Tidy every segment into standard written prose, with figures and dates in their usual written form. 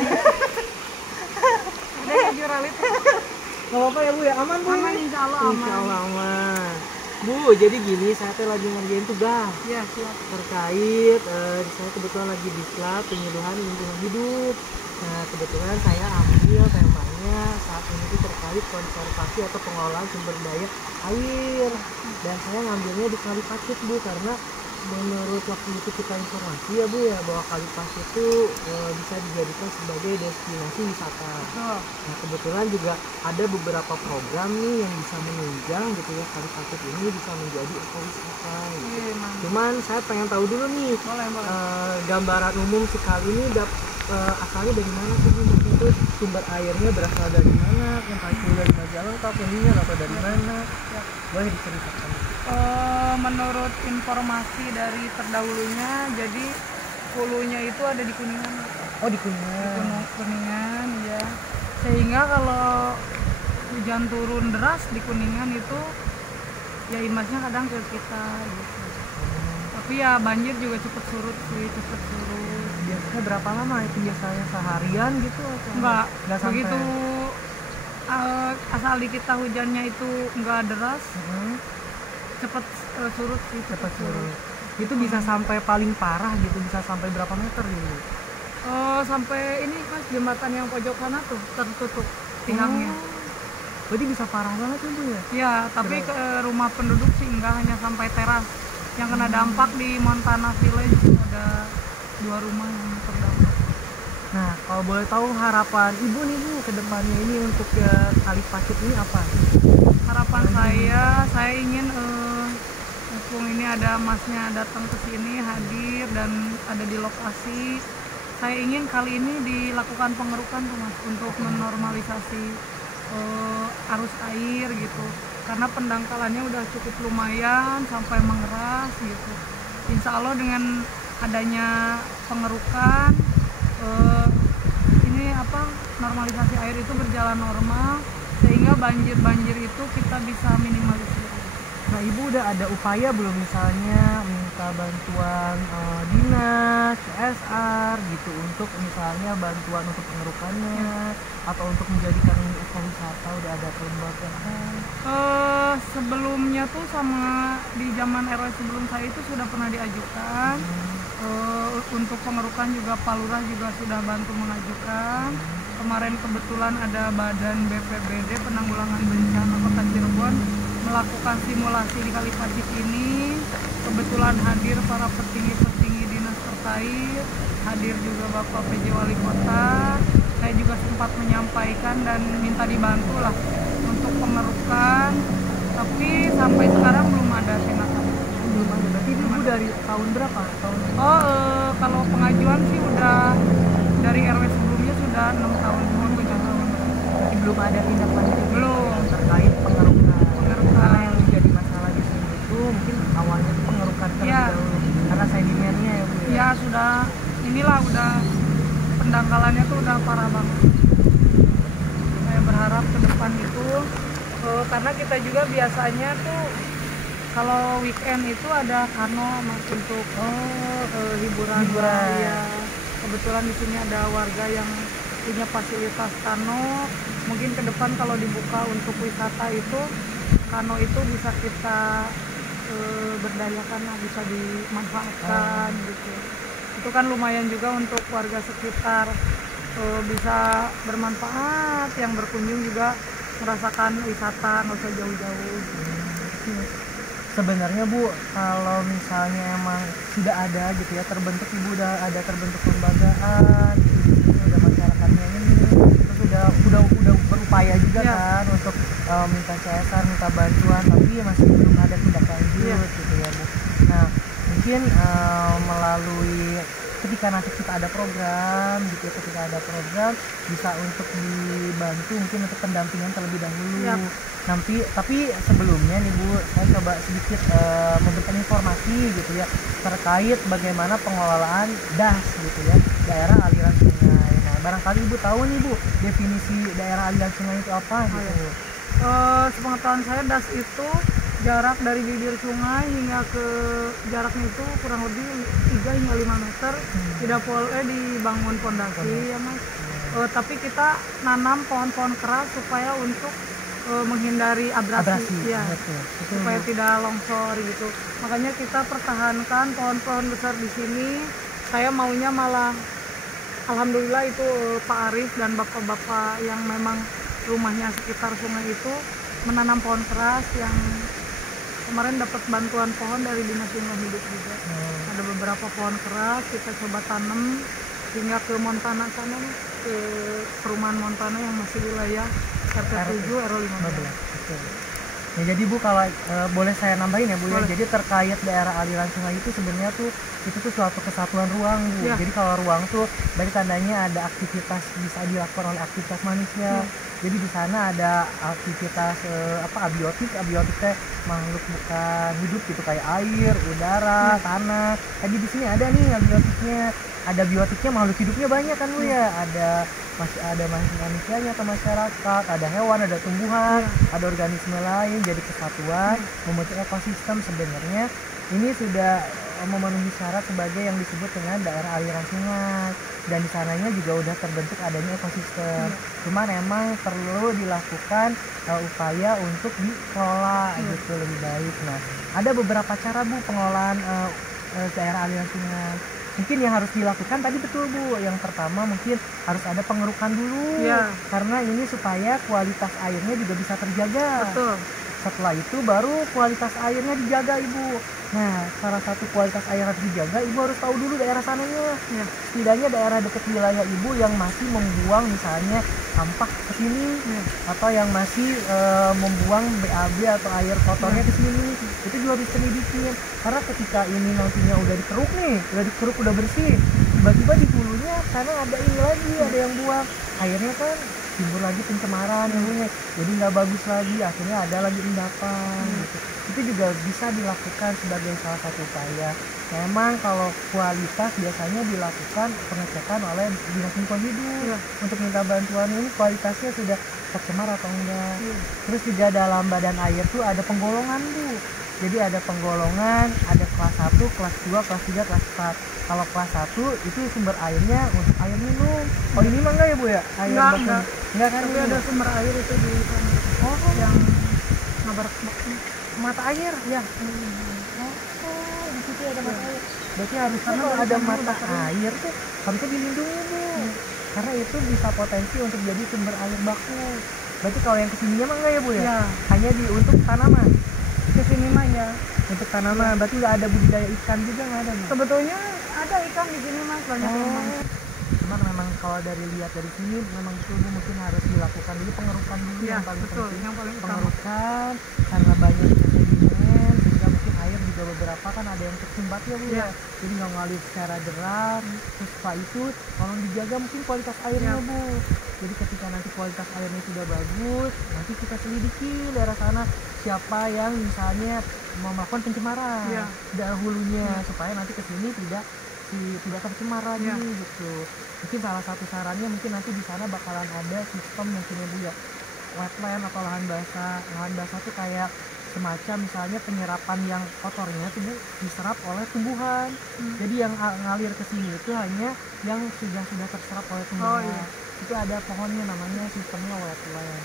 hilang. Ada ya juralit. Nggak apa-apa ya Bu ya, aman Bu? Aman, ini? insya Allah aman. Insya Allah aman. Bu, jadi gini, saya tuh lagi ngerjain tugas Ya, siap. terkait saya kebetulan lagi di klub penyuluhan lingkungan hidup. Nah, kebetulan saya ambil temanya saat ini tuh terkait konservasi atau pengelolaan sumber daya air. Dan saya ngambilnya di Kali Pacet Bu, karena menurut waktu itu kita informasi ya Bu ya, bahwa Kali Pacet itu bisa dijadikan sebagai destinasi wisata. Betul. Nah, kebetulan juga ada beberapa program nih yang bisa menunjang gitu ya, Kali Pacet ini bisa menjadi ekowisata gitu. Iya, mantap. Cuman saya pengen tahu dulu nih, Boleh. gambaran umum si kali ini asalnya dari mana sih Bu? Mungkin itu sumber airnya berasal dari mana? Yang paling dari Majalengka, Kuningan atau dari mana? Ya. Boleh diceritakan. Menurut informasi dari terdahulunya, jadi hulunya itu ada di Kuningan. Oh, di Kuningan. Kuningan ya. Sehingga kalau hujan turun deras di Kuningan itu ya imbasnya kadang ke kita gitu. Tapi ya banjir juga cepet surut sih, cepet surut. Biasanya berapa lama itu biasanya, seharian gitu atau Enggak sampai? begitu asal di kita hujannya itu enggak deras, cepet surut sih, Cepat surut. Itu bisa sampai paling parah gitu, bisa sampai berapa meter gitu? Sampai ini Mas, jembatan yang pojok sana tuh tertutup tiangnya. Berarti bisa parah banget ya Bu ya? Ya, tapi ke rumah penduduk sih enggak, hanya sampai teras. Yang kena dampak di Montana Village ada 2 rumah yang terdampak. Nah, kalau boleh tahu harapan Ibu nih Bu ke depannya ini untuk Kali Pacet ini apa? Harapan saya ingin mumpung ini ada Masnya datang ke sini hadir dan ada di lokasi, saya ingin kali ini dilakukan pengerukan tuh Mas, untuk menormalisasi arus air gitu, karena pendangkalannya udah cukup lumayan sampai mengeras gitu. Insya Allah dengan adanya pengerukan ini normalisasi air itu berjalan normal, sehingga banjir itu kita bisa minimalisir. Nah, Ibu udah ada upaya belum misalnya minta bantuan dinas, CSR gitu untuk misalnya bantuan untuk pengerukannya atau untuk menjadikan ini ekowisata? Udah ada kelembagaan? Sebelumnya tuh sama di zaman RW sebelum saya itu sudah pernah diajukan. Untuk pengerukan juga Pak Lurah juga sudah bantu mengajukan. Kemarin kebetulan ada Badan BPBD Penanggulangan Bencana Kota Cirebon melakukan simulasi di Kali Pacet ini. Kebetulan hadir para petinggi-petinggi dinas terkait, hadir juga Bapak PJ Wali Kota. Saya juga sempat menyampaikan dan minta dibantu lah untuk pengerukan, tapi sampai sekarang belum ada tindakan. Belum ada. Berarti Ibu dari tahun berapa? Kalau pengajuan sih udah dari RW sebelumnya sudah 6 tahun, 7 tahun. Berarti belum ada tindak lanjut Belum. terkait pengerukan. Karena yang menjadi masalah di sini itu mungkin awalnya itu pengerukan terlebih Ya. dahulu karena sedimennya ya Bu ya. Ya sudah, inilah udah pendangkalannya tuh udah parah banget. Saya berharap ke depan itu karena kita juga biasanya tuh kalau weekend itu ada kano Mas untuk hiburan. Ya. Kebetulan di sini ada warga yang punya fasilitas kano. Mungkin ke depan kalau dibuka untuk wisata itu kano itu bisa kita berdayakan lah, bisa dimanfaatkan gitu. Itu kan lumayan juga untuk warga sekitar, bisa bermanfaat, yang berkunjung juga merasakan wisata, nggak usah jauh-jauh gitu. Sebenarnya Bu, kalau misalnya emang sudah ada gitu ya, terbentuk Ibu udah ada terbentuk lembagaan gitu, udah masyarakatnya ini terus udah berupaya juga Ya. kan untuk minta CSR, minta bantuan, tapi masih belum ada tindak lanjut gitu ya Bu. Nah, mungkin melalui ketika nanti kita ada program gitu ya, ketika ada program bisa untuk dibantu mungkin untuk pendampingan terlebih dahulu. Ya. Tapi sebelumnya nih Bu, saya coba sedikit memberikan informasi gitu ya terkait bagaimana pengelolaan DAS gitu ya, daerah aliran sungai. Nah, barangkali Ibu tahu nih Bu, definisi daerah aliran sungai itu apa gitu. Sepengetahuan saya DAS itu jarak dari bibir sungai hingga ke jaraknya itu kurang lebih 3 hingga 5 meter. Tidak boleh dibangun pondasi ya Mas. Tapi kita nanam pohon-pohon keras supaya untuk menghindari abrasi, ya, betul. supaya tidak longsor gitu. Makanya kita pertahankan pohon-pohon besar di sini. Saya maunya malah, alhamdulillah itu Pak Arif dan bapak-bapak yang memang rumahnya sekitar sungai itu menanam pohon keras, yang kemarin dapat bantuan pohon dari Dinas Lingkungan Hidup juga. Ada beberapa pohon keras kita coba tanam hingga ke Montana sana, ke perumahan Montana yang masih wilayah RT 7 RW 15. Ya, jadi Bu, kalau boleh saya nambahin ya Bu ya. Boleh. Jadi terkait daerah aliran sungai itu sebenarnya tuh itu tuh suatu kesatuan ruang Bu. Ya. Jadi kalau ruang tuh berarti tandanya ada aktivitas bisa dilakukan oleh aktivitas manusia. Jadi di sana ada aktivitas abiotik teh makhluk bukan hidup gitu, kayak air, udara, tanah. Jadi di sini ada nih abiotiknya. Ada biotiknya, makhluk hidupnya banyak kan Bu ya. Ada manusianya atau masyarakat, ada hewan, ada tumbuhan, ada organisme lain, jadi kesatuan, membentuk ekosistem. Sebenarnya ini sudah memenuhi syarat sebagai yang disebut dengan daerah aliran sungai, dan di sananya juga udah terbentuk adanya ekosistem. Cuman emang perlu dilakukan upaya untuk dikelola gitu lebih baik. Nah, ada beberapa cara Bu pengelolaan daerah aliran sungai. Mungkin yang harus dilakukan tadi betul Bu, yang pertama mungkin harus ada pengerukan dulu, karena ini supaya kualitas airnya juga bisa terjaga. Betul. Setelah itu baru kualitas airnya dijaga Ibu. Nah, salah satu kualitas air harus dijaga, Ibu harus tahu dulu daerah sananya. Setidaknya daerah dekat wilayah Ibu yang masih membuang misalnya sampah ke sini, atau yang masih membuang BAB atau air kotornya ke sini, itu juga harus diselidikin. Karena ketika ini nantinya udah dikeruk udah bersih, tiba-tiba di hulunya karena ada ini lagi, ada yang buang, airnya kan timbul lagi pencemaran jadi nggak bagus lagi, akhirnya ada lagi endapan gitu. Itu juga bisa dilakukan sebagai salah satu upaya. Memang kalau kualitas biasanya dilakukan pengecekan oleh Dinas Lingkungan Hidup untuk minta bantuan ini kualitasnya sudah tercemar atau enggak. Terus juga dalam badan air tuh ada penggolongan Bu. Jadi ada penggolongan, ada kelas 1, kelas 2, kelas 3, kelas 4. Kalau kelas 1 itu sumber airnya untuk air minum. Oh, ini mah enggak ya Bu ya? Air enggak kan? Tapi ada sumber air itu di sana. Yang ngabar mata air ya. Di situ ada mata air. Berarti harusnya kalau ada mata air tuh harusnya dilindungi Bu. Karena itu bisa potensi untuk jadi sumber air baku. Berarti kalau yang kesininya mah enggak ya Bu ya? Hanya untuk tanaman. Kesini mah ya untuk tanaman. Berarti nggak ada budidaya ikan juga, nggak ada Bu? Sebetulnya ada ikan di sini Mas, banyak memang. Cuman memang kalau lihat dari sini memang betul Bu, mungkin harus dilakukan dulu pengerukan dulu yang paling penting. Yang paling utama. Pengerukan karena banyaknya sedimen sehingga mungkin air juga beberapa kan ada yang tersumbat ya Bu ya. Jadi nggak ngalir secara deras. Terus setelah itu tolong dijaga mungkin kualitas airnya Bu. Jadi ketika nanti kualitas airnya sudah bagus, nanti kita selidiki daerah sana siapa yang misalnya melakukan pencemaran daerah hulunya, supaya nanti kesini tidak tercemar lagi gitu. Mungkin salah satu sarannya mungkin nanti di sana bakalan ada sistem mungkin ya Bu ya, wetland atau lahan basah. Lahan basah tuh kayak semacam misalnya penyerapan yang kotornya tuh Bu diserap oleh tumbuhan. Jadi yang ngalir ke sini itu hanya yang sudah terserap oleh tumbuhan. Itu ada pohonnya, namanya sistemnya wetland.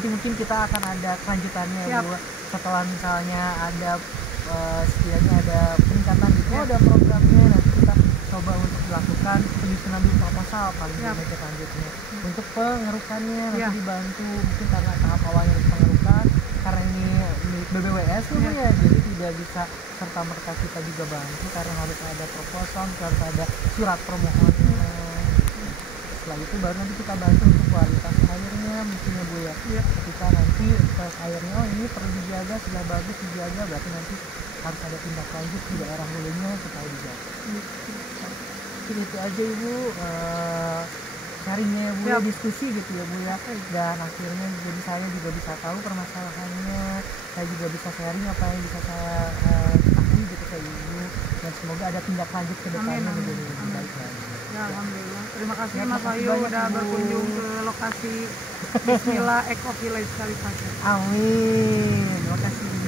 Jadi mungkin kita akan ada kelanjutannya Bu, setelah misalnya ada setidaknya ada peningkatan gitu, ada programnya, nanti kita coba untuk dilakukan penyusunan dulu proposal paling tidak selanjutnya untuk pengerukannya, nanti dibantu mungkin karena tahap awalnya untuk pengerukan, karena ini milik BBWS tuh ya, jadi tidak bisa serta merta kita juga bantu karena harus ada proposal, harus ada surat permohonan. Setelah itu baru nanti kita bantu untuk kualitas airnya mungkin ya Bu ya. Ketika nanti kualitas airnya ini perlu dijaga, sudah bagus dijaga, berarti nanti harus ada tindak lanjut di daerah hulunya supaya dijaga. Jadi itu aja Ibu sharingnya Bu, diskusi gitu ya Bu ya. Dan akhirnya jadi saya juga bisa tahu permasalahannya, saya juga bisa sharing apa yang bisa saya ketahui gitu ke Ibu, dan semoga ada tindak lanjut ke depannya menjadi lebih baik lagi. Ya, alhamdulillah. Terima kasih Mas Ayu udah berkunjung ke lokasi Bismillah Eco Village Kalipasir. Amin. Terima kasih.